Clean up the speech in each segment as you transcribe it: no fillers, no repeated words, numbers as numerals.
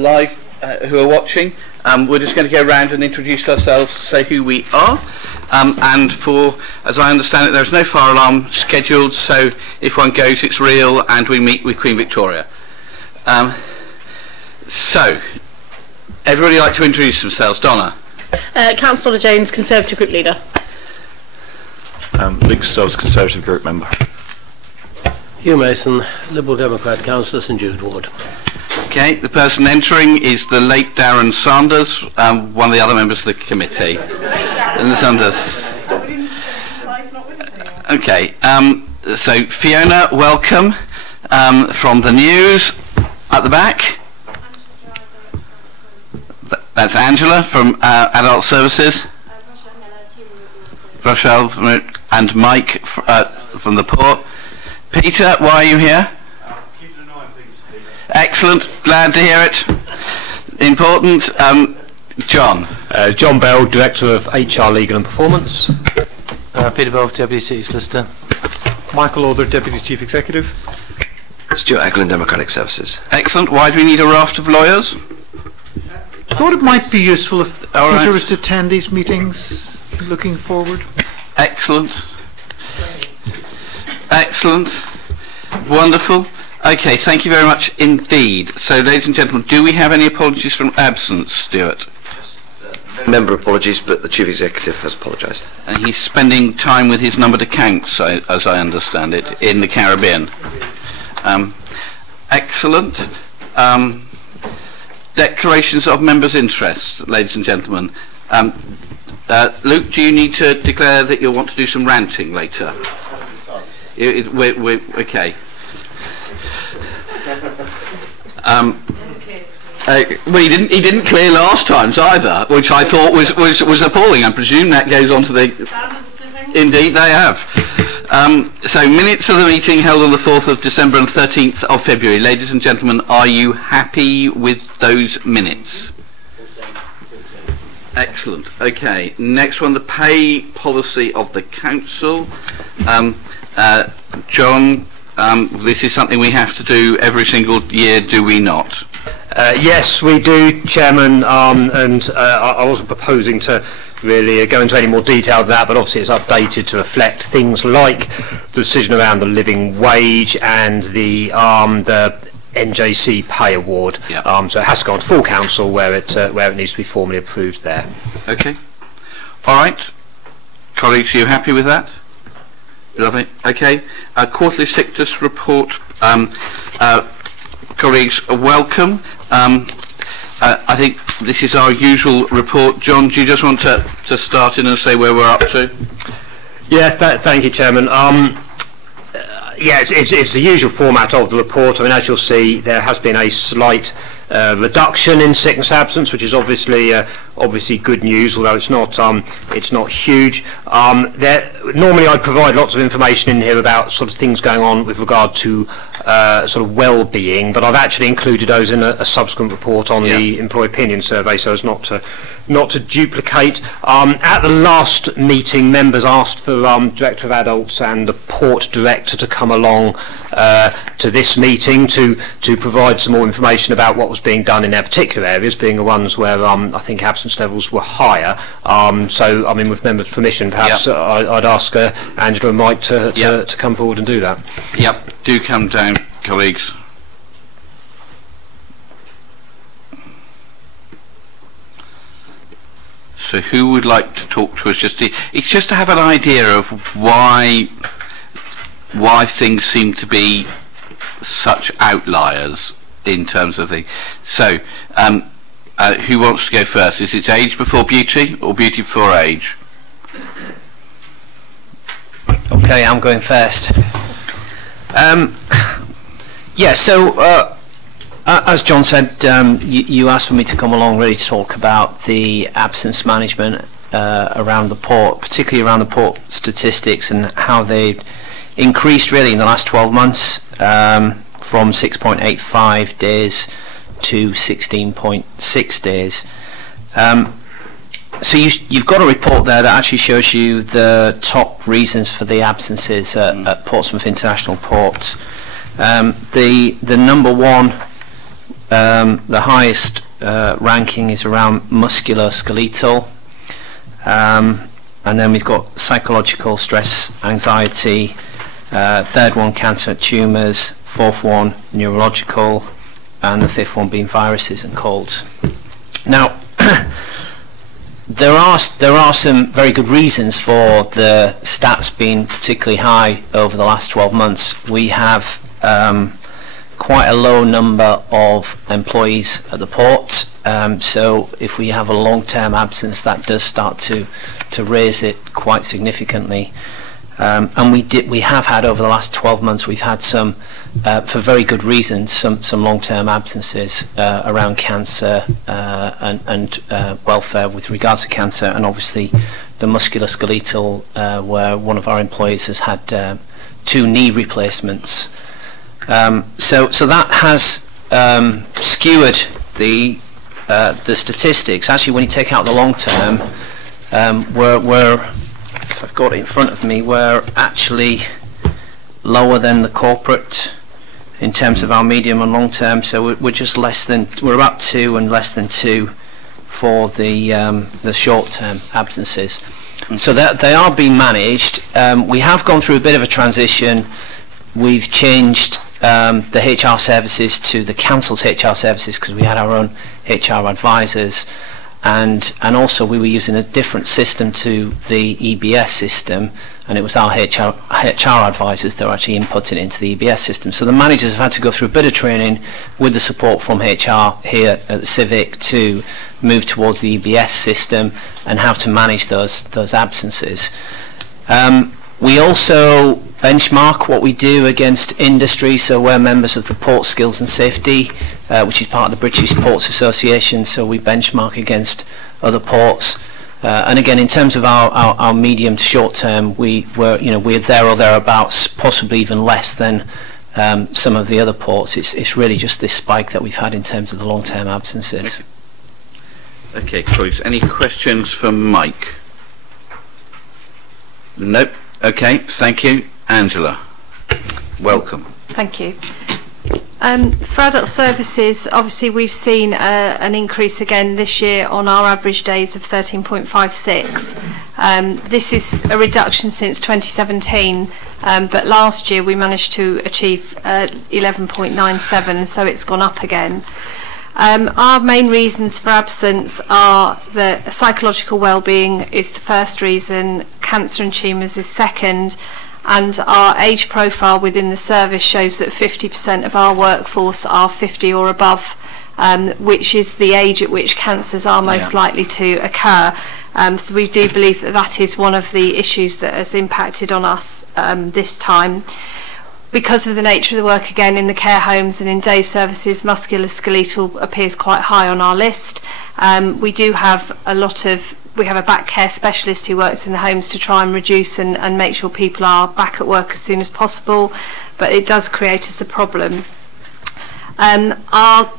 live who are watching. We're just going to go around and introduce ourselves, say who we are, and for, as I understand it, there's no fire alarm scheduled, so if one goes, it's real, and we meet with Queen Victoria. So, everybody like to introduce themselves. Donna. Councillor Jones, Conservative Group Leader. Luke Stokes, Conservative Group Member. Hugh Mason, Liberal Democrat, Councillor St Jude Ward. Okay, the person entering is the late Darren Sanders, one of the other members of the committee. And Sanders. Okay, so Fiona, welcome from the news at the back. That's Angela from Adult Services. Rochelle and Mike from the port. Peter, why are you here? Excellent, glad to hear it. Important. John. John Bell, Director of HR Legal and Performance. Peter Bell, Deputy City Solicitor. Michael Alder, Deputy Chief Executive. Stuart Eglin, Democratic Services. Excellent. Why do we need a raft of lawyers? I thought it might be useful if Peter was to attend these meetings looking forward. Excellent. Excellent. Wonderful. Okay, thank you very much indeed. So, ladies and gentlemen, do we have any apologies from absence, Stuart? Member apologies, but the Chief Executive has apologised. And he's spending time with his numbered accounts, as I understand it, in the Caribbean. Excellent. Declarations of members' interest, ladies and gentlemen. Luke, do you need to declare that you'll want to do some ranting later? Okay. Well, he didn't clear last times either, which I thought was appalling. I presume that goes on to the. Indeed, they have. So, minutes of the meeting held on the 4th of December and 13th of February. Ladies and gentlemen, are you happy with those minutes? Excellent. Okay. Next one, the pay policy of the council. John, this is something we have to do every single year, do we not? Yes, we do, Chairman, and I wasn't proposing to really go into any more detail than that, but obviously it's updated to reflect things like the decision around the living wage and the NJC pay award. Yep. So it has to go on to full council where it needs to be formally approved there. Okay. All right. Colleagues, are you happy with that? Lovely. Okay. Quarterly sickness report. Colleagues, welcome. I think this is our usual report. John, do you just want to start in and say where we're up to? Yeah, thank you, Chairman. Yeah, it's the usual format of the report. I mean, as you'll see, there has been a slight reduction in sickness absence, which is obviously good news, although it's not huge. Normally I provide lots of information in here about sort of things going on with regard to sort of well-being, but I've actually included those in a subsequent report on the employee opinion survey, so as not to duplicate. At the last meeting, members asked for Director of Adults and the Port Director to come along to this meeting to provide some more information about what was being done in their particular areas, being the ones where I think absence levels were higher. So, I mean, with members' permission, perhaps I'd ask Angela and Mike to come forward and do that. Yep, do come down, colleagues. So who would like to talk to us? It's just to have an idea of why things seem to be such outliers in terms of the. So, who wants to go first? Is it age before beauty or beauty before age? Okay, I'm going first. Yeah, so as John said, you asked for me to come along really to talk about the absence management around the port, particularly around the port statistics and how they've increased really in the last 12 months from 6.85 days to 16.6 days. So you've got a report there that actually shows you the top reasons for the absences at Portsmouth International Port. The number one The highest ranking is around musculoskeletal, and then we've got psychological, stress, anxiety, third one cancer, tumours, fourth one neurological, and the fifth one being viruses and colds. Now, there are some very good reasons for the stats being particularly high over the last 12 months. We have quite a low number of employees at the port, so if we have a long-term absence, that does start to raise it quite significantly. And we have had over the last 12 months, we've had some, for very good reasons, some long-term absences around cancer and welfare with regards to cancer, and obviously the musculoskeletal, where one of our employees has had 2 knee replacements. So that has skewed the statistics. Actually, when you take out the long term, we're if I've got it in front of me, we're actually lower than the corporate in terms of our medium and long term. So we're just less than, we're about 2 and less than 2 for the short term absences. So that they are being managed. We have gone through a bit of a transition. We've changed the HR services to the council's HR services because we had our own HR advisors, and also we were using a different system to the EBS system, and it was our HR advisors that were actually inputting it into the EBS system. So the managers have had to go through a bit of training with the support from HR here at the Civic to move towards the EBS system and how to manage those absences. We also benchmark what we do against industry, so we're members of the Port Skills and Safety, which is part of the British Ports Association, so we benchmark against other ports. And again, in terms of our medium to short term, we're there or thereabouts, possibly even less than some of the other ports. It's really just this spike that we've had in terms of the long term absences. Okay, colleagues, any questions for Mike? Nope. Okay, thank you. Angela, welcome. Thank you. For adult services, obviously we've seen an increase again this year on our average days of 13.56. This is a reduction since 2017, but last year we managed to achieve 11.97, so it's gone up again. Our main reasons for absence are that psychological well-being is the first reason, cancer and tumours is second, and our age profile within the service shows that 50% of our workforce are 50 or above, which is the age at which cancers are most likely to occur. So we do believe that that is one of the issues that has impacted on us this time. Because of the nature of the work, again, in the care homes and in day services, musculoskeletal appears quite high on our list. We do have we have a back care specialist who works in the homes to try and reduce and make sure people are back at work as soon as possible, but it does create us a problem. Our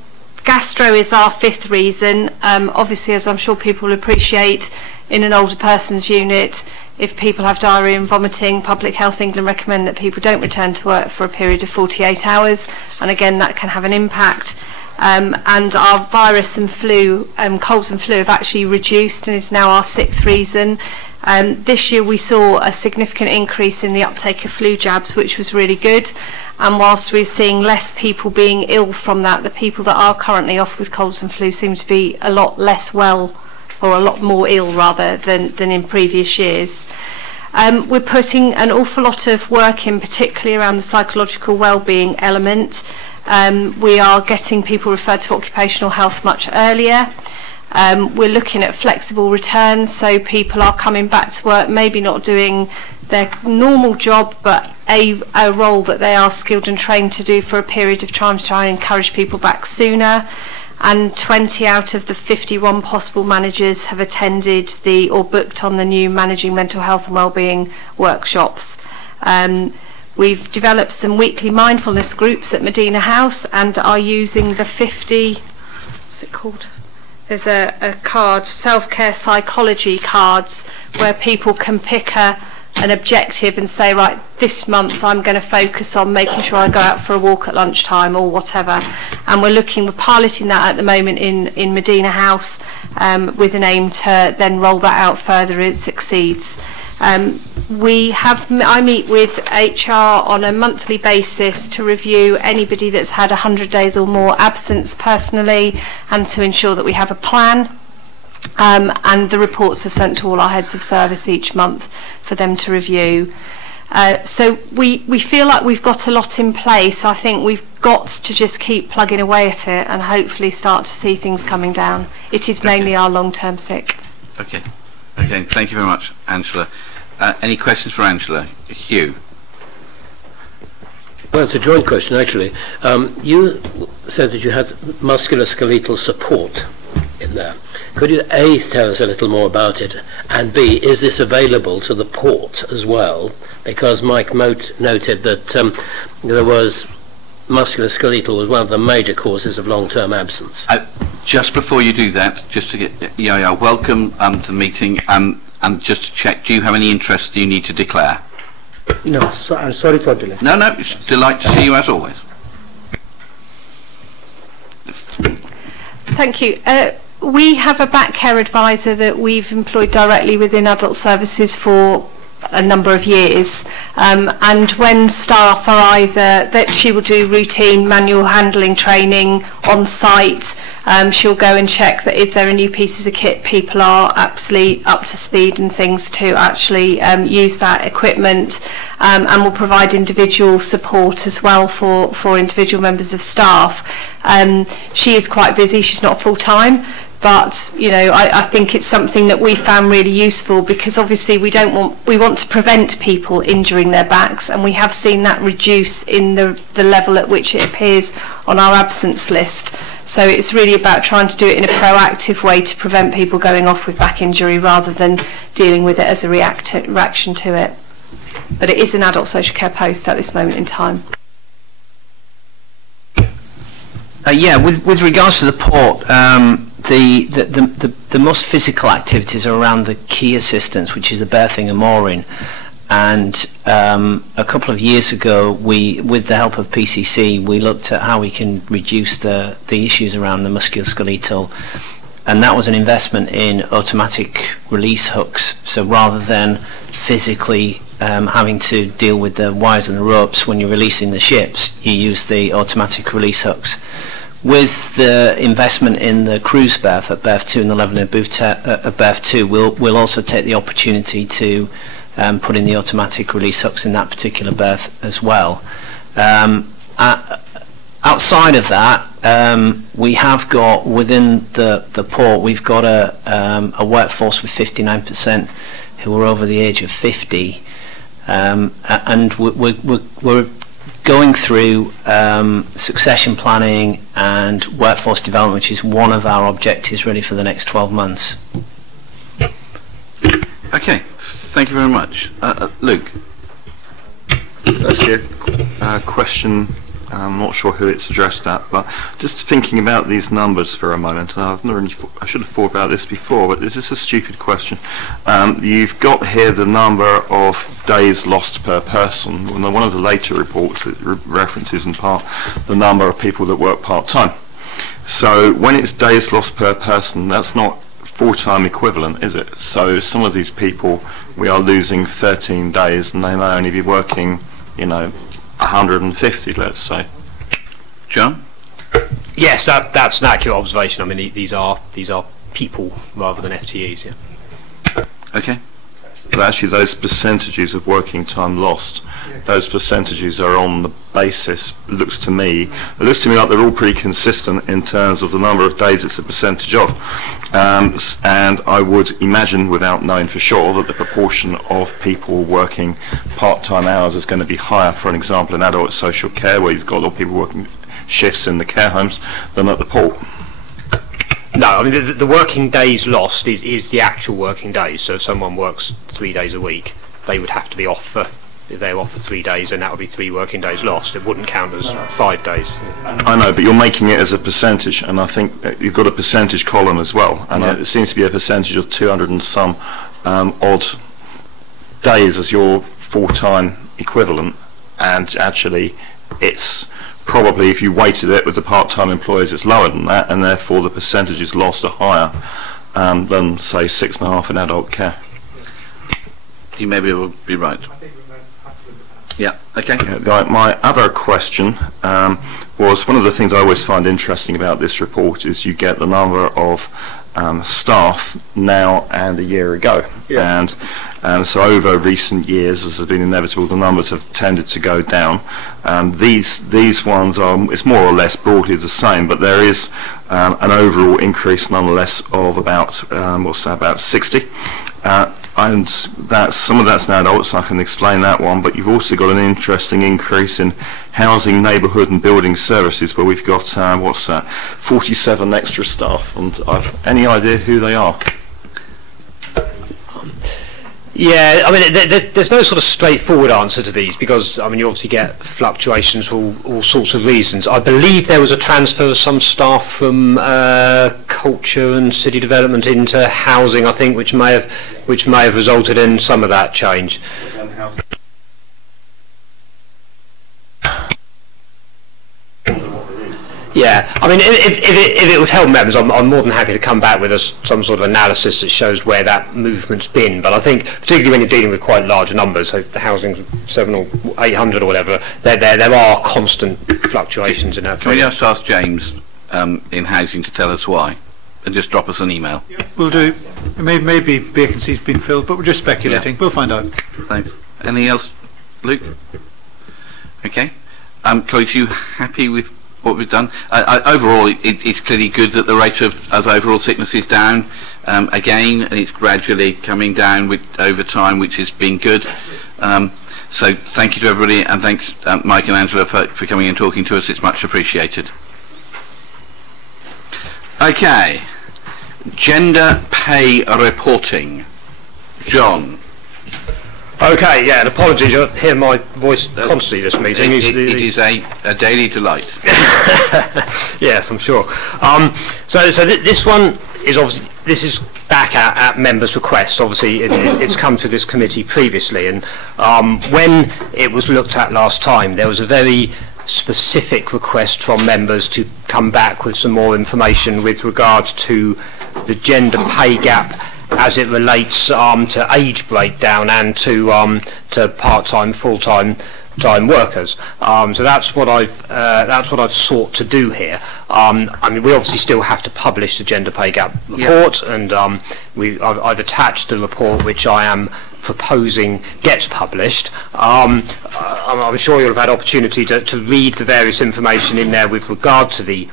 gastro is our fifth reason. Obviously, as I'm sure people will appreciate, in an older person's unit, if people have diarrhoea and vomiting, Public Health England recommend that people don't return to work for a period of 48 hours, and again that can have an impact. And our virus and flu, colds and flu, have actually reduced and is now our sixth reason. This year we saw a significant increase in the uptake of flu jabs, which was really good, and whilst we're seeing less people being ill from that, the people that are currently off with colds and flu seem to be a lot less well, or a lot more ill rather than in previous years. We're putting an awful lot of work in, particularly around the psychological well-being element. We are getting people referred to occupational health much earlier. We're looking at flexible returns, so people are coming back to work, maybe not doing their normal job, but a role that they are skilled and trained to do for a period of time to try and encourage people back sooner. And 20 out of the 51 possible managers have attended or booked on the new Managing Mental Health and Wellbeing workshops. We've developed some weekly mindfulness groups at Medina House and are using the 50, what's it called? There's a card, self-care psychology cards, where people can pick a an objective and say, right, this month I'm going to focus on making sure I go out for a walk at lunchtime or whatever. And we're piloting that at the moment in Medina House with an aim to then roll that out further as it succeeds. I meet with HR on a monthly basis to review anybody that's had 100 days or more absence personally, and to ensure that we have a plan. And the reports are sent to all our heads of service each month for them to review. So we feel like we've got a lot in place. I think we've got to just keep plugging away at it and hopefully start to see things coming down. It is mainly our long-term sick. Okay. Okay, thank you very much, Angela. Any questions for Angela? Hugh? Well, it's a joint question, actually. You said that you had musculoskeletal support in there. Could you, A, tell us a little more about it, and B, is this available to the port as well? Because Mike noted that there was musculoskeletal was one of the major causes of long-term absence. Just before you do that, just to get welcome to the meeting, and just to check, do you have any interest you need to declare? No, so I'm sorry for delay. No, it's a delight to see you as always. Thank you. We have a back care advisor that we've employed directly within adult services for a number of years, and when staff are either that she will do routine manual handling training on site, she'll go and check that if there are new pieces of kit, people are absolutely up to speed and things to actually use that equipment, and will provide individual support as well for individual members of staff. She is quite busy, she's not full-time, but I think it's something that we found really useful, because obviously we want to prevent people injuring their backs, and we have seen that reduce in the level at which it appears on our absence list. So it's really about trying to do it in a proactive way to prevent people going off with back injury rather than dealing with it as a reaction to it. But it is an adult social care post at this moment in time. With regards to the port, the most physical activities are around the key assistance, which is the berthing and mooring. And a couple of years ago, with the help of PCC, we looked at how we can reduce the issues around the musculoskeletal, and that was an investment in automatic release hooks. So rather than physically having to deal with the wires and the ropes when you're releasing the ships, you use the automatic release hooks. With the investment in the cruise berth at berth 2 and the leveling of berth 2, we'll also take the opportunity to put in the automatic release hooks in that particular berth as well. Outside of that, we have got within the port, we've got a workforce with 59% who are over the age of 50, and we're going through succession planning and workforce development, which is one of our objectives really for the next 12 months. Okay, thank you very much. Luke? Firstly, a question, I'm not sure who it's addressed at, but just thinking about these numbers for a moment, and I should have thought about this before, but is this a stupid question? You've got here the number of days lost per person. One of the later reports it references in part the number of people that work part-time. So when it's days lost per person, that's not full-time equivalent, is it? So some of these people, we are losing 13 days, and they may only be working, 150, let's say. John? Yes, that's an accurate observation. I mean, these are people rather than FTEs. Yeah. Okay. But actually, those percentages of working time lost, those percentages are on the basis. It looks to me like they're all pretty consistent in terms of the number of days it's a percentage of, and I would imagine, without knowing for sure, that the proportion of people working part-time hours is going to be higher, for an example, in adult social care, where you've got a lot of people working shifts in the care homes, than at the port. No, I mean the working days lost is the actual working days. So if someone works 3 days a week, they would have to be off for, if they're off for 3 days, and that would be 3 working days lost. It wouldn't count as 5 days. I know, but you're making it as a percentage, and I think you've got a percentage column as well, and it seems to be a percentage of 200 and some odd days as your full-time equivalent, and actually it's probably, if you weighted it with the part-time employees, it's lower than that, and therefore the percentages lost are higher than, say, 6.5 in adult care. You maybe will be right. Yeah, okay. My other question was, one of the things I always find interesting about this report is you get the number of staff now and a year ago. Yeah. And so over recent years, as has been inevitable, the numbers have tended to go down. These ones are, it's more or less broadly the same, but there is an overall increase nonetheless of about, we'll say about 60. And that's, some of that's now adults, I can explain that one, but you've also got an interesting increase in housing, neighbourhood and building services, where we've got, 47 extra staff, and I've any idea who they are? Yeah, I mean, there's no sort of straightforward answer to these, because, I mean, you obviously get fluctuations for all sorts of reasons. I believe there was a transfer of some staff from culture and city development into housing, I think, which may have resulted in some of that change. Yeah, I mean, if it would help members, I'm more than happy to come back with some sort of analysis that shows where that movement's been. But I think, particularly when you're dealing with quite large numbers, so the housing's 700 or 800 or whatever, there are constant fluctuations in that. Can we just ask James in housing to tell us why, and just drop us an email? Yeah, we'll do. Maybe vacancies been filled, but we're just speculating. Yeah. We'll find out. Thanks. Anything else, Luke? Okay. Chloe, are you happy with what we've done? Overall, it's clearly good that the rate of overall sickness is down again, and it's gradually coming down over time, which has been good. So thank you to everybody, and thanks Mike and Angela for coming and talking to us. It's much appreciated. Okay, gender pay reporting. John. Okay, yeah, and apologies, you'll hear my voice constantly this meeting. It is a daily delight. Yes, I'm sure. So this one is obviously, this is back at members' request. Obviously, it's come to this committee previously, and when it was looked at last time, there was a very specific request from members to come back with some more information with regards to the gender pay gap as it relates to age breakdown and to part-time, full-time workers. So that's what I've sought to do here. I mean, we obviously still have to publish the gender pay gap report, and I've attached the report which I am proposing gets published. I'm sure you'll have had opportunity to read the various information in there with regard to the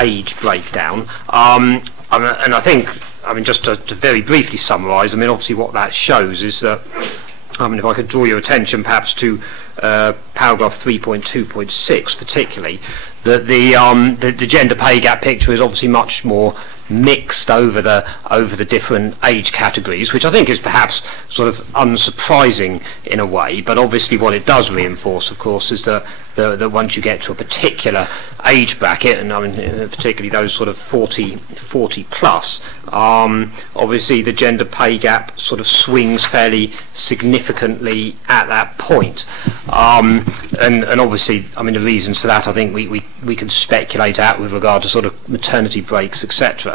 age breakdown. And I think, I mean, just to very briefly summarise, I mean, obviously what that shows is that, I mean, if I could draw your attention perhaps to paragraph 3.2.6 particularly, that the gender pay gap picture is obviously much more mixed over the different age categories, which I think is perhaps sort of unsurprising in a way, but obviously what it does reinforce, of course, is that once you get to a particular age bracket, and I mean particularly those sort of 40 plus, obviously the gender pay gap sort of swings fairly significantly at that point, and obviously, I mean, the reasons for that I think we can speculate at with regard to sort of maternity breaks, etc.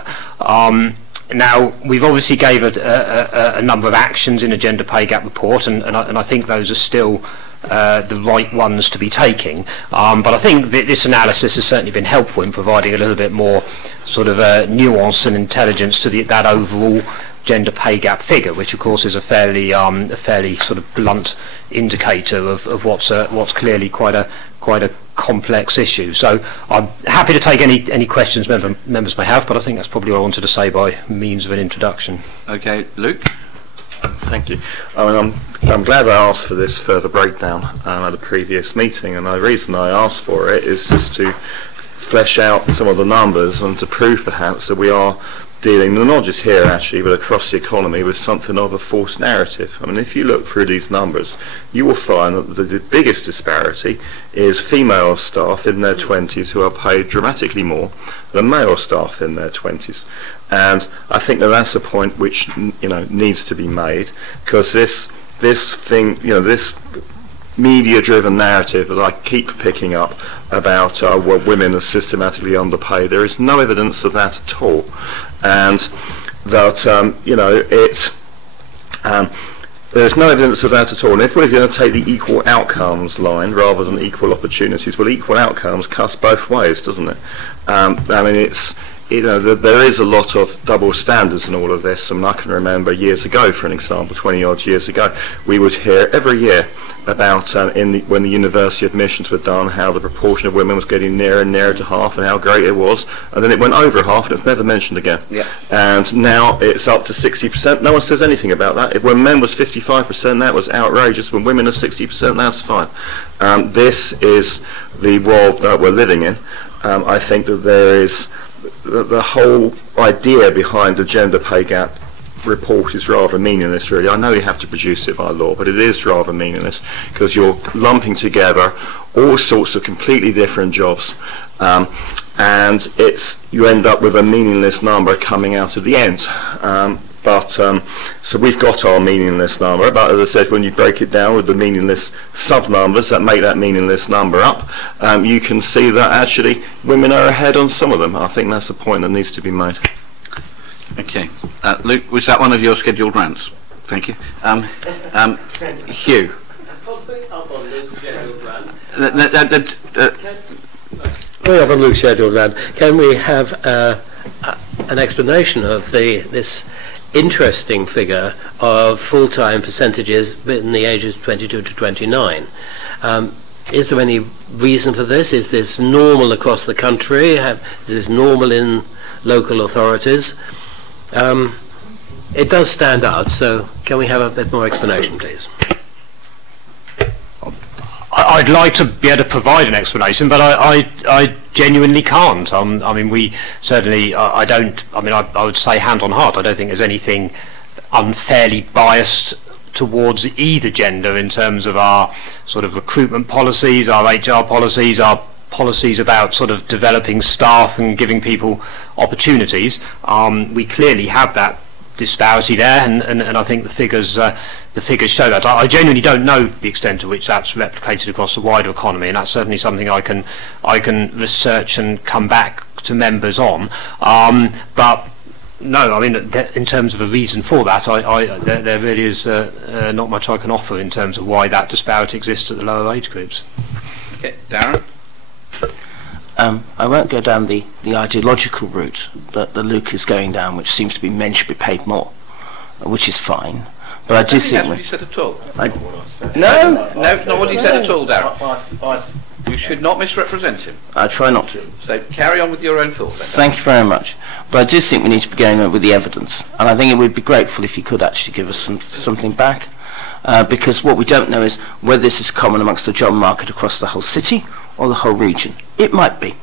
Now, we've obviously gave a number of actions in a gender pay gap report, and I think those are still the right ones to be taking. But I think that this analysis has certainly been helpful in providing a little bit more sort of nuance and intelligence to that overall gender pay gap figure, which of course is a fairly sort of blunt indicator of what's clearly quite a complex issue. So I'm happy to take any questions members may have, but I think that's probably all I wanted to say by means of an introduction. Okay, Luke. Thank you. I mean, I'm glad I asked for this further breakdown at a previous meeting, and the reason I asked for it is just to flesh out some of the numbers and to prove perhaps that we are dealing, not just here actually, but across the economy, with something of a false narrative. I mean, if you look through these numbers, you will find that the biggest disparity is female staff in their 20s who are paid dramatically more than male staff in their 20s. And I think that that's a point which, you know, needs to be made, because this this thing, this media-driven narrative that I keep picking up about women are systematically underpaid. There is no evidence of that at all, and that there's no evidence of that at all. And if we're going to take the equal outcomes line rather than equal opportunities, well, equal outcomes cuts both ways, doesn't it? There is a lot of double standards in all of this. I mean, I can remember years ago, for an example, 20-odd years ago, we would hear every year about when the university admissions were done, how the proportion of women was getting nearer and nearer to half, and how great it was, and then it went over half, and it's never mentioned again. Yeah. And now it's up to 60%. No one says anything about that. When men was 55%, that was outrageous. When women are 60%, that's fine. This is the world that we're living in. I think that there is the whole idea behind the gender pay gap report is rather meaningless, really. I know you have to produce it by law, but it is rather meaningless because you're lumping together all sorts of completely different jobs, and you end up with a meaningless number coming out at the end. So we've got our meaningless number, but as I said, when you break it down with the meaningless sub-numbers that make that meaningless number up, you can see that actually women are ahead on some of them. I think that's a point that needs to be made. Okay. Luke, was that one of your scheduled rants? Thank you. Hugh. Following up on Luke's scheduled rant. Following up on Luke's scheduled rant, can we have an explanation of this interesting figure of full-time percentages in the ages 22 to 29? Is there any reason for this? Is this normal across the country? Is this normal in local authorities? It does stand out, so can we have a bit more explanation, please? I'd like to be able to provide an explanation, but I genuinely can't. I mean, we certainly, I don't, I mean, I would say hand on heart, I don't think there's anything unfairly biased towards either gender in terms of our sort of recruitment policies, our HR policies, our policies about sort of developing staff and giving people opportunities. We clearly have that disparity there, and I think the figures show that. I genuinely don't know the extent to which that's replicated across the wider economy, and that's certainly something I can research and come back to members on. But no, I mean, in terms of a reason for that, there really is not much I can offer in terms of why that disparity exists at the lower age groups. Okay, Darren. I won't go down the ideological route that Luke is going down, which seems to be men should be paid more, which is fine. But I do think that's what you said at all. No, it's not what you said at all, Darren. You should not misrepresent him. I try not to. So carry on with your own thought then. Thank you very much. But I do think we need to be going on with the evidence, and I think it would be grateful if you could actually give us something back, because what we don't know is whether this is common amongst the job market across the whole city or the whole region. It might be.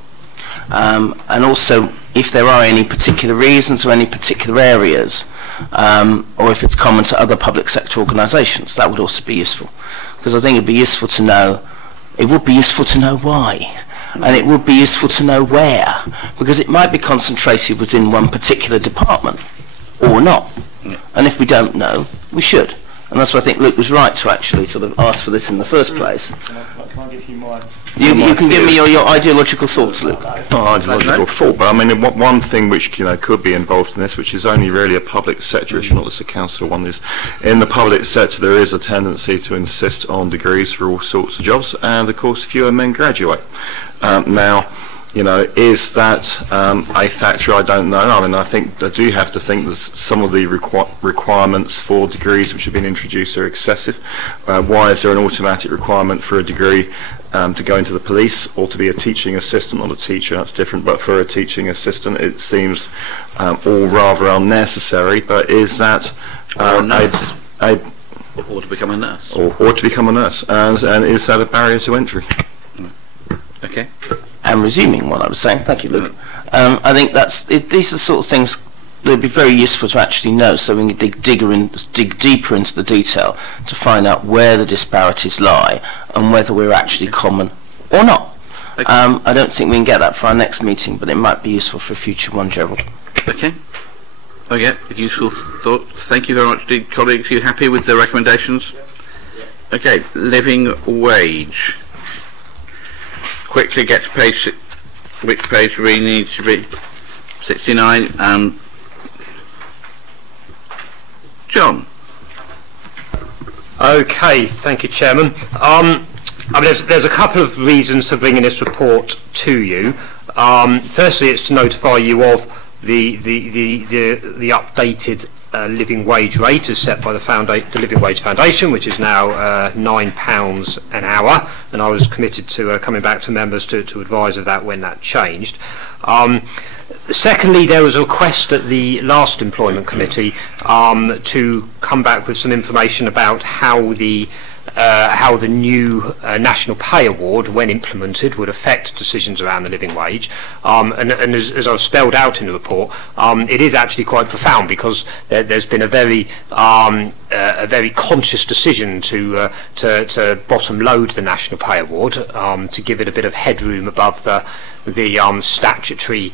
And also, if there are any particular reasons or any particular areas, or if it's common to other public sector organisations, that would also be useful. Because I think it would be useful to know, it would be useful to know why, and it would be useful to know where, because it might be concentrated within one particular department, or not. And if we don't know, we should. And that's why I think Luke was right to actually sort of ask for this in the first place. Can I give you my... You can give me your ideological thoughts, Luke. Not ideological thought, but I mean, one thing which could be involved in this, which is only really a public sector issue, not just a council one, is in the public sector there is a tendency to insist on degrees for all sorts of jobs, and of course fewer men graduate. Now, is that a factor? I don't know. I mean, I do have to think that some of the requirements for degrees which have been introduced are excessive. Why is there an automatic requirement for a degree to go into the police or to be a teaching assistant? Not a teacher, that's different, but for a teaching assistant it seems all rather unnecessary. But is that or to become a nurse? Or to become a nurse, and is that a barrier to entry? Okay. And resuming what I was saying, thank you, Luke. I think these are the sort of things that would be very useful to actually know, so we can dig deeper into the detail to find out where the disparities lie and whether we're actually common or not. Okay. I don't think we can get that for our next meeting, but it might be useful for a future one, Gerald. Okay. Okay, useful thought. Thank you very much, colleagues. Are you happy with the recommendations? Okay, living wage. Quickly get to page, which page really needs to be? 69. John. Okay, thank you, Chairman. There's a couple of reasons for bringing this report to you. Firstly, it's to notify you of the updated living wage rate as set by the Living Wage Foundation, which is now £9 an hour, and I was committed to coming back to members to advise of that when that changed. Secondly, there was a request at the last Employment Committee to come back with some information about how the new National Pay Award, when implemented, would affect decisions around the living wage. And as I've spelled out in the report, it is actually quite profound, because there's been a very conscious decision to bottom load the National Pay Award, to give it a bit of headroom above the statutory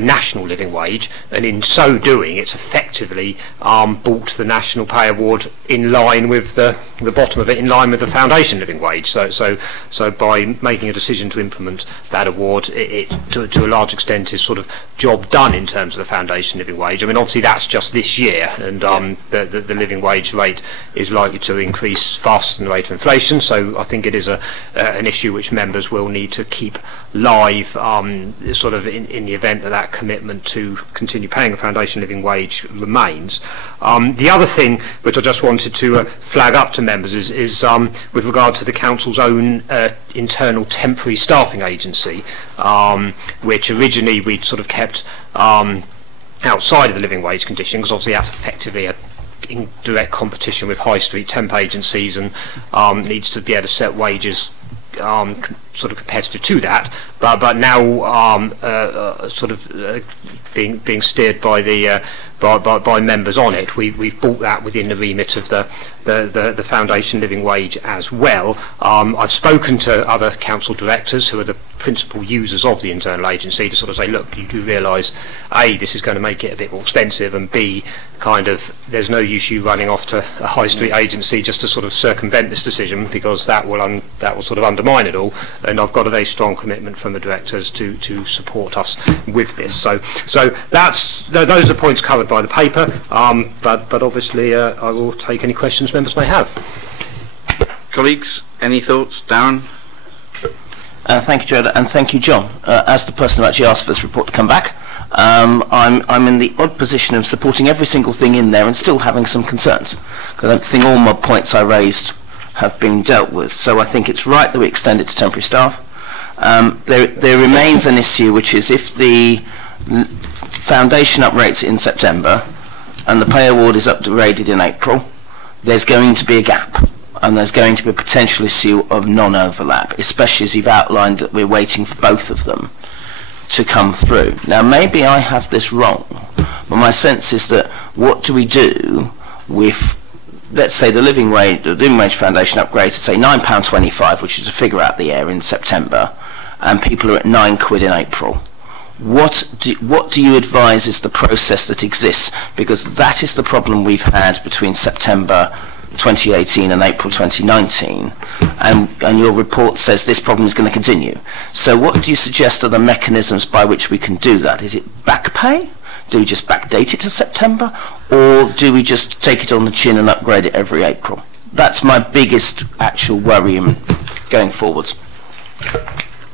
national living wage, and in so doing it's effectively brought the National Pay Award in line with the bottom of it, in line with the foundation living wage. So by making a decision to implement that award, it to a large extent is sort of job done in terms of the foundation living wage. I mean, obviously that's just this year, and the living wage rate is likely to increase faster than the rate of inflation, so I think it is an issue which members will need to keep live, sort of in the event that commitment to continue paying the foundation living wage remains. The other thing which I just wanted to flag up to members is with regard to the Council's own internal temporary staffing agency, which originally we'd sort of kept outside of the living wage condition, because obviously that's effectively in direct competition with high street temp agencies, and needs to be able to set wages sort of competitive to that, but now sort of being steered by the by members on it. We've brought that within the remit of the foundation living wage as well. I've spoken to other council directors who are the principal users of the internal agency to sort of say, look, you do realise, A, this is going to make it a bit more expensive, and B, kind of there's no use you running off to a high street agency just to sort of circumvent this decision, because that will sort of undermine it all. And I've got a very strong commitment from the directors to support us with this. So those are the points covered by the paper, but obviously I will take any questions members may have. Colleagues, any thoughts? Darren? Thank you, Gerard, and thank you, John. As the person who actually asked for this report to come back, I'm in the odd position of supporting every single thing in there and still having some concerns, because I don't think all my points I raised have been dealt with. So I think it's right that we extend it to temporary staff. There remains an issue, which is if the foundation uprates it in September and the pay award is upgraded in April, there's going to be a gap, and there's going to be a potential issue of non-overlap, especially as you've outlined that we're waiting for both of them to come through. Now, maybe I have this wrong, but my sense is that what do we do with, let's say, the living wage foundation upgrade to say £9.25, which is a figure out the air in September, and people are at £9 in April. What do you advise is the process that exists? Because that is the problem we've had between September 2018 and April 2019, and your report says this problem is going to continue. So what do you suggest are the mechanisms by which we can do that? Is it back pay? Do we just backdate it to September, or do we just take it on the chin and upgrade it every April? That's my biggest actual worry going forwards.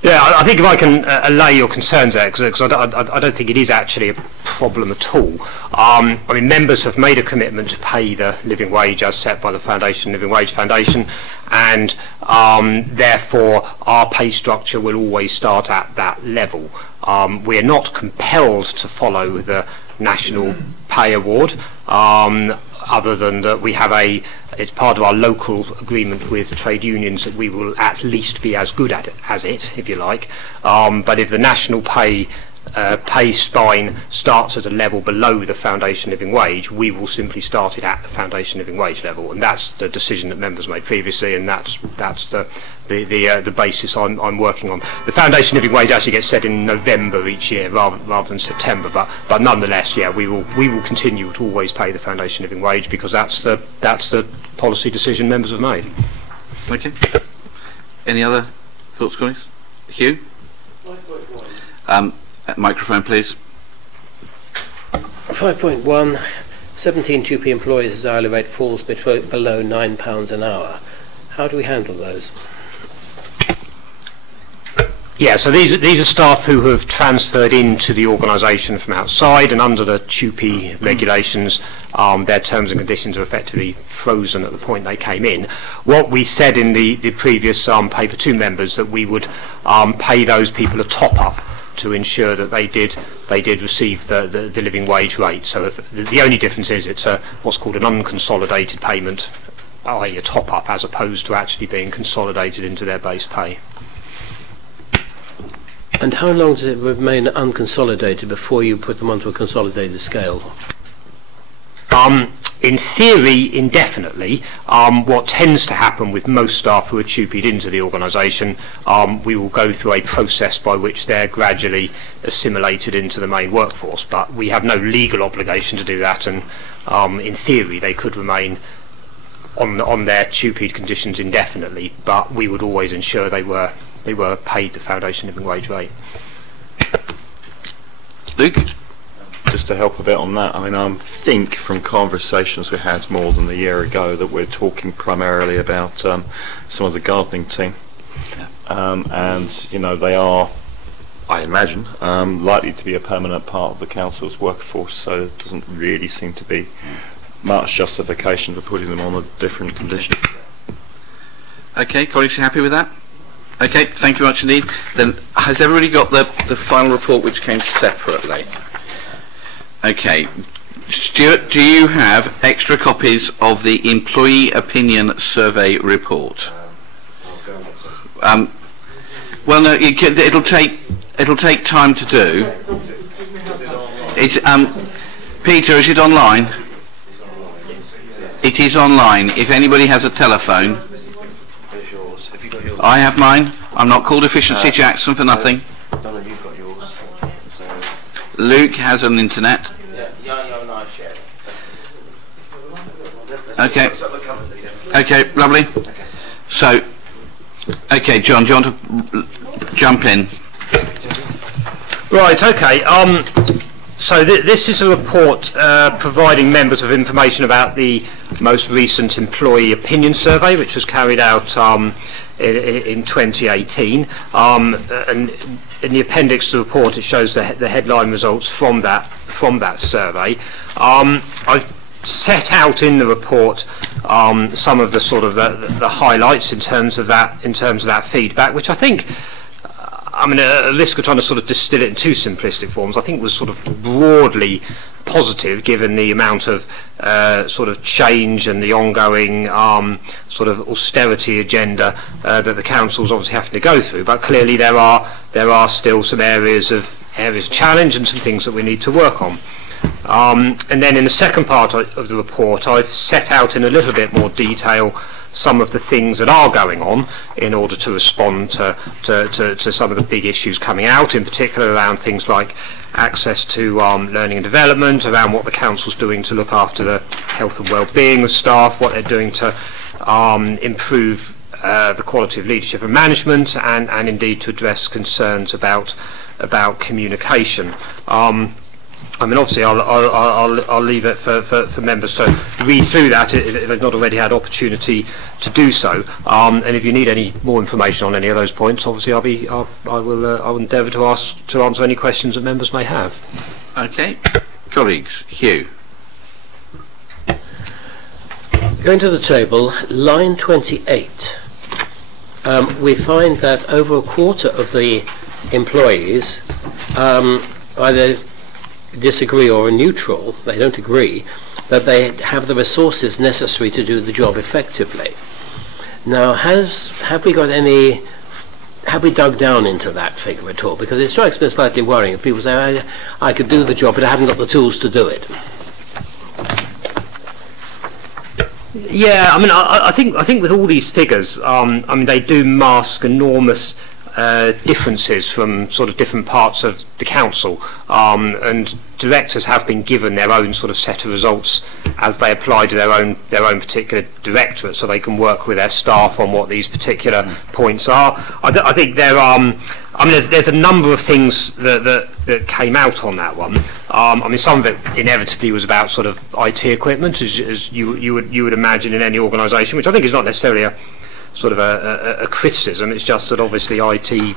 Yeah, I think if I can allay your concerns there, because I don't think it is actually a problem at all. I mean, members have made a commitment to pay the living wage as set by the Living Wage Foundation, and therefore our pay structure will always start at that level. We are not compelled to follow the National Pay Award, other than that we have it's part of our local agreement with trade unions that we will at least be as good at it as it, if you like. But if the national pay spine starts at a level below the foundation living wage, we will simply start it at the foundation living wage level, and that's the decision that members made previously, and that's the basis I'm working on. The foundation living wage actually gets set in November each year rather than September, but nonetheless, yeah, we will continue to always pay the foundation living wage, because that's the policy decision members have made. Okay. Any other thoughts, colleagues? Hugh? Microphone, please. 5.1, 17 TUPE employees' hourly rate falls below £9 an hour. How do we handle those? Yeah, so these are staff who have transferred into the organisation from outside, and under the TUPE regulations, their terms and conditions are effectively frozen at the point they came in. What we said in the previous paper to members, that we would pay those people a top-up to ensure that they did receive the living wage rate. So if, the only difference is it's what's called an unconsolidated payment, i.e. a top-up, as opposed to actually being consolidated into their base pay. And how long does it remain unconsolidated before you put them onto a consolidated scale? In theory, indefinitely. What tends to happen with most staff who are TUPE'd into the organisation, we will go through a process by which they're gradually assimilated into the main workforce, but we have no legal obligation to do that, and in theory they could remain on their TUPE'd conditions indefinitely, but we would always ensure they were paid the foundation living wage rate. Luke? Just to help a bit on that, I mean, I think from conversations we had more than a year ago that we're talking primarily about some of the gardening team, and you know, they are, I imagine, likely to be a permanent part of the council's workforce, so there doesn't really seem to be much justification for putting them on a different condition. Okay, colleagues, you happy with that? Okay, thank you very much indeed. Then, has everybody got the final report which came separately? Okay. Stuart, do you have extra copies of the Employee Opinion Survey report? Well, no, it'll take time to do. Peter, is it online? It is online. If anybody has a telephone. I have mine. I'm not called Efficiency Jackson for nothing. None of you've got yours. So. Luke has an internet. Yeah, and I share it. Okay. Okay, lovely. So, okay, John, do you want to jump in? Right, okay. So this is a report providing members with information about the most recent employee opinion survey, which was carried out in 2018. And in the appendix to the report, it shows the headline results from that survey. I've set out in the report some of the sort of the highlights in terms of that feedback, which I think, I mean, at risk of trying to sort of distill it in too simplistic forms, I think was sort of broadly positive, given the amount of sort of change and the ongoing sort of austerity agenda that the council's obviously having to go through. But clearly there are still some areas of challenge and some things that we need to work on. And then in the second part of the report, I've set out in a little bit more detail some of the things that are going on in order to respond to some of the big issues coming out, in particular around things like access to learning and development, around what the council's doing to look after the health and well-being of staff, what they're doing to improve the quality of leadership and management, and indeed to address concerns about communication. I mean, obviously, I'll leave it for members to read through that if they've not already had opportunity to do so. And if you need any more information on any of those points, obviously, I will endeavour to answer any questions that members may have. Okay, colleagues, Hugh. Going to the table, line 28. We find that over a quarter of the employees either disagree or are neutral, they don't agree, that they have the resources necessary to do the job effectively. Now, have we dug down into that figure at all? Because it strikes me as slightly worrying if people say, I could do the job, but I haven't got the tools to do it. Yeah, I mean, I think with all these figures, I mean, they do mask enormous differences from sort of different parts of the council, and directors have been given their own sort of set of results as they apply to their own particular directorate, so they can work with their staff on what these particular points are. I think there are. I mean, there's a number of things that came out on that one. I mean, some of it inevitably was about sort of IT equipment, as you would imagine in any organisation, which I think is not necessarily a sort of a criticism. It's just that obviously IT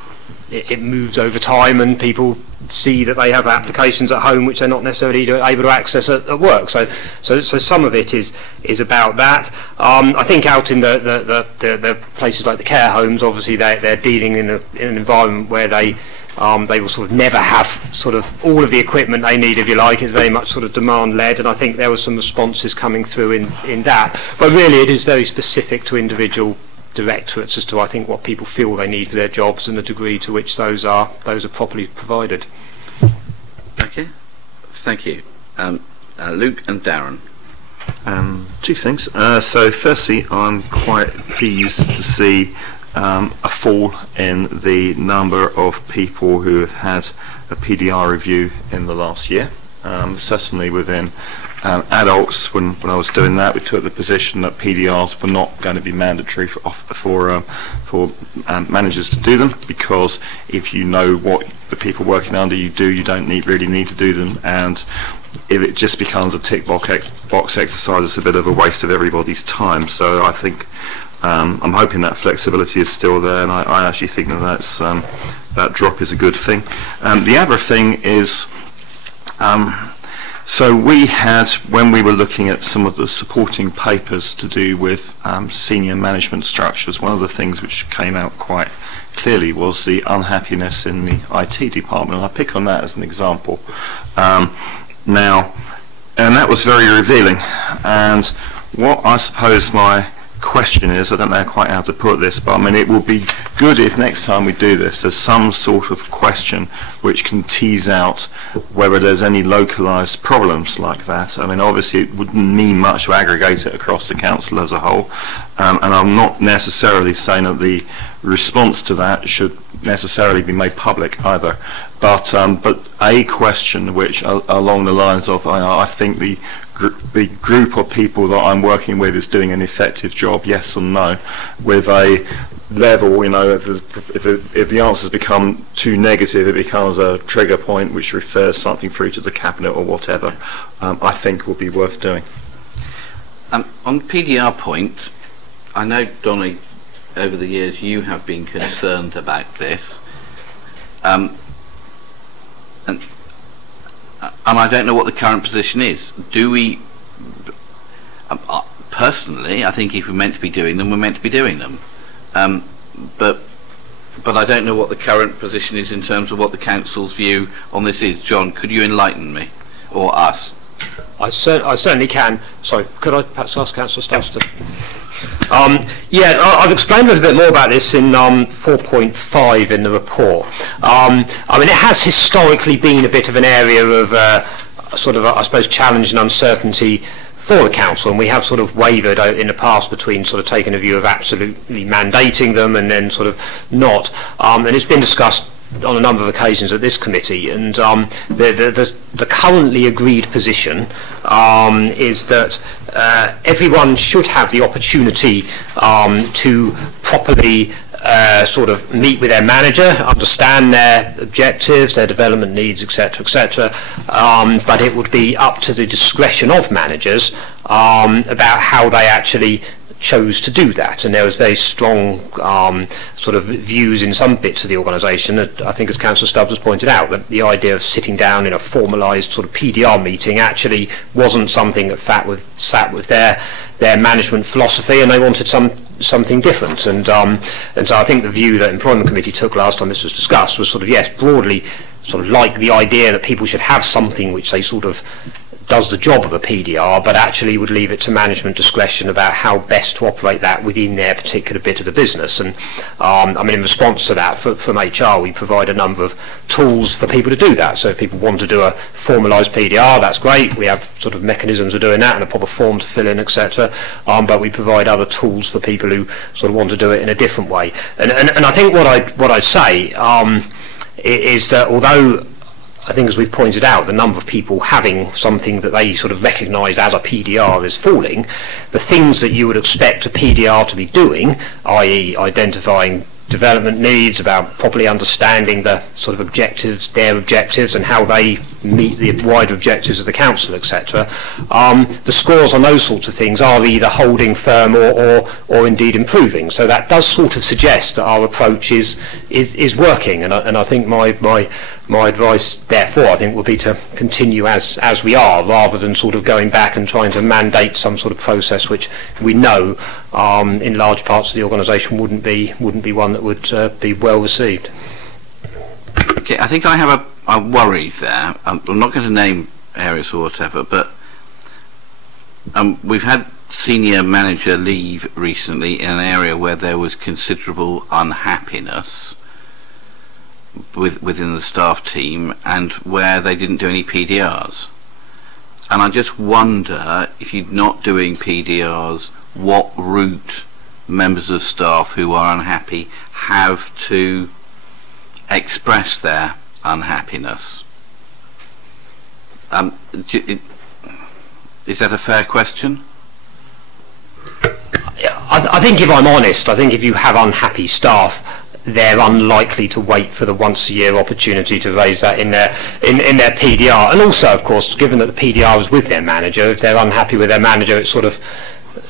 it moves over time, and people see that they have applications at home which they're not necessarily able to access at work. So some of it is about that. I think out in the places like the care homes, obviously they're dealing in an environment where they will sort of never have sort of all of the equipment they need, if you like. It's very much sort of demand-led, and I think there were some responses coming through in that. But really it is very specific to individual directorates as to, I think, what people feel they need for their jobs and the degree to which those are properly provided. Okay, thank you. Luke and Darren. Two things. So firstly, I'm quite pleased to see a fall in the number of people who have had a PDR review in the last year. Certainly within adults, when I was doing that, we took the position that PDRs were not going to be mandatory for managers to do them, because if you know what the people working under you do, you don't really need to do them, and if it just becomes a tick box exercise, it's a bit of a waste of everybody's time. So I think I'm hoping that flexibility is still there, and I actually think that drop is a good thing. The other thing is, so we had, when we were looking at some of the supporting papers to do with senior management structures, one of the things which came out quite clearly was the unhappiness in the IT department, and I pick on that as an example. Now, and that was very revealing, and what I suppose my question is, I don't know quite how to put this, but I mean, it will be good if next time we do this there's some sort of question which can tease out whether there's any localised problems like that. I mean, obviously it wouldn't mean much to aggregate it across the council as a whole, and I'm not necessarily saying that the response to that should necessarily be made public either, but a question which along the lines of, I think the group of people that I'm working with is doing an effective job, yes or no, with a level, you know, if the answers become too negative, it becomes a trigger point which refers something through to the cabinet or whatever, I think will be worth doing. On the PDR point, I know, Donny, over the years you have been concerned about this, and I don't know what the current position is. Do we, personally, I think if we're meant to be doing them, we're meant to be doing them. But I don't know what the current position is in terms of what the council's view on this is. John, could you enlighten me, or us? I certainly can. Sorry, could I perhaps ask Councillor Stubbs to... yeah, I've explained a little bit more about this in 4.5 in the report. I mean, it has historically been a bit of an area of sort of, I suppose, challenge and uncertainty for the council, and we have sort of wavered in the past between sort of taking a view of absolutely mandating them and then sort of not. And it's been discussed on a number of occasions at this committee, and the currently agreed position is that everyone should have the opportunity to properly sort of meet with their manager, understand their objectives, their development needs, etc., etc. But it would be up to the discretion of managers about how they actually chose to do that, and there was very strong sort of views in some bits of the organisation that, I think, as Councillor Stubbs has pointed out, that the idea of sitting down in a formalised sort of PDR meeting actually wasn't something that sat with their management philosophy, and they wanted something different. And so I think the view that Employment Committee took last time this was discussed was sort of, yes, broadly sort of like the idea that people should have something which they sort of does the job of a PDR, but actually would leave it to management discretion about how best to operate that within their particular bit of the business. And I mean, in response to that, from HR, we provide a number of tools for people to do that. So if people want to do a formalised PDR, that's great. We have sort of mechanisms for doing that and a proper form to fill in, etc. But we provide other tools for people who sort of want to do it in a different way. And I think what I'd say is that although I think, as we've pointed out, the number of people having something that they sort of recognise as a PDR is falling, the things that you would expect a PDR to be doing, i.e. identifying development needs, about properly understanding the sort of objectives, their objectives, and how they meet the wider objectives of the council, etc. The scores on those sorts of things are either holding firm or indeed improving. So that does sort of suggest that our approach is working, and I think my advice, therefore, I think, would be to continue as we are, rather than sort of going back and trying to mandate some sort of process which we know in large parts of the organisation wouldn't be one that would be well received. Okay, I think I have a worry there. I'm not going to name areas or whatever, but we've had senior manager leave recently in an area where there was considerable unhappiness within the staff team, and where they didn't do any PDRs. And I just wonder, if you're not doing PDRs, what route members of staff who are unhappy have to express their unhappiness. Is that a fair question? I think, if I'm honest, I think if you have unhappy staff, they're unlikely to wait for the once-a-year opportunity to raise that in their PDR. And also, of course, given that the PDR was with their manager, if they're unhappy with their manager, it's sort of,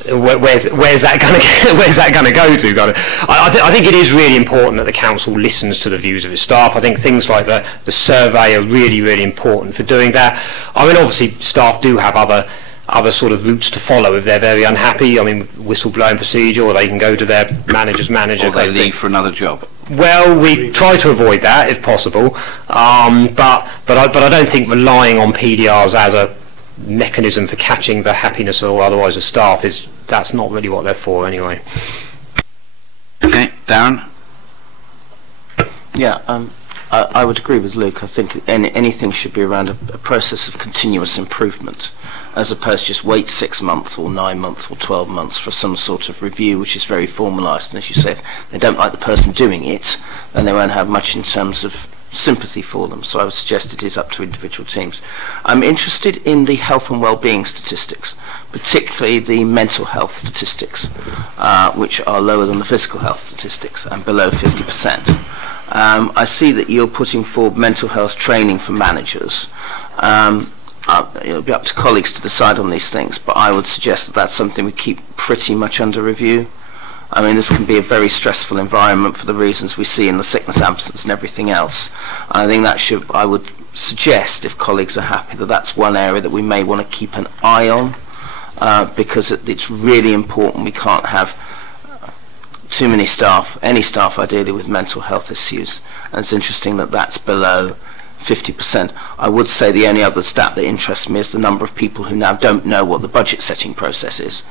where's that going to go to? I think it is really important that the council listens to the views of its staff. I think things like the survey are really, really important for doing that. I mean, obviously, staff do have other sort of routes to follow if they're very unhappy. I mean, whistleblowing procedure, or they can go to their manager's manager. Or they leave for another job. Well, we try to avoid that if possible, but I don't think relying on PDRs as a mechanism for catching the happiness or otherwise of staff that's not really what they're for anyway. Okay, Darren. Yeah, I would agree with Luke. I think anything should be around a process of continuous improvement, as opposed to just wait 6 months or 9 months or 12 months for some sort of review which is very formalised. And as you say, if they don't like the person doing it, then they won't have much in terms of sympathy for them. So I would suggest it is up to individual teams. I'm interested in the health and well-being statistics, particularly the mental health statistics, which are lower than the physical health statistics and below 50%. I see that you're putting forward mental health training for managers. It'll be up to colleagues to decide on these things, but I would suggest that that's something we keep pretty much under review. I mean, this can be a very stressful environment for the reasons we see in the sickness absence and everything else. And I think that I would suggest, if colleagues are happy, that that's one area that we may want to keep an eye on, because it's really important. We can't have too many staff, any staff ideally, with mental health issues. And it's interesting that that's below 50%. I would say the only other stat that interests me is the number of people who now don't know what the budget setting process is,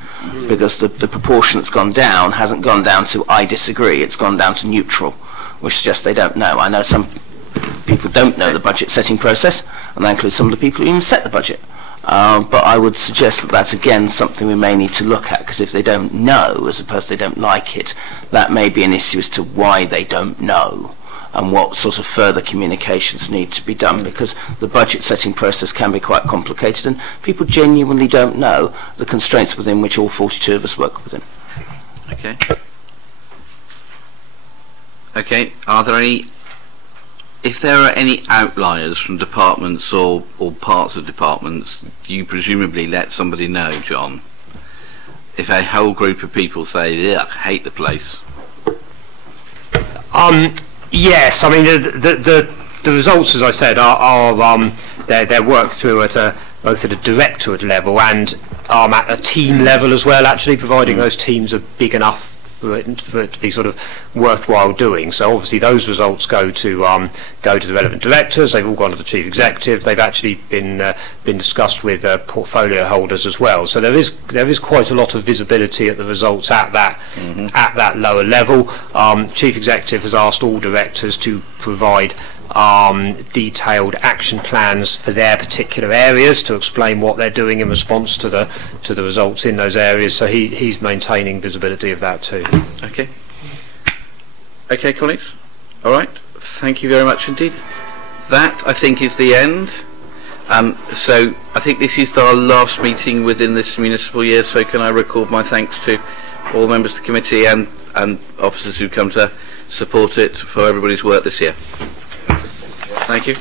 because the proportion that's gone down hasn't gone down to I disagree, it's gone down to neutral, which suggests they don't know. I know some people don't know the budget setting process, and that includes some of the people who even set the budget. But I would suggest that that's again something we may need to look at, because if they don't know, as opposed to they don't like it, that may be an issue as to why they don't know and what sort of further communications need to be done, because the budget setting process can be quite complicated and people genuinely don't know the constraints within which all 42 of us work within. Okay, are there any, if there are any outliers from departments or parts of departments, you presumably let somebody know, John? If a whole group of people say, ugh, hate the place. Yes, I mean the results, as I said, are they're worked through at both at a directorate level and at a team level as well. Actually, providing those teams are big enough for it to be sort of worthwhile doing. So obviously those results go to the relevant directors. They've all gone to the chief executive. They've actually been discussed with portfolio holders as well. So there is quite a lot of visibility at the results at that lower level. Chief executive has asked all directors to provide detailed action plans for their particular areas to explain what they're doing in response to the results in those areas. So he's maintaining visibility of that too. Okay, colleagues. All right. Thank you very much indeed. That, I think, is the end. So I think this is our last meeting within this municipal year. So can I record my thanks to all members of the committee and officers who come to support it for everybody's work this year. Thank you.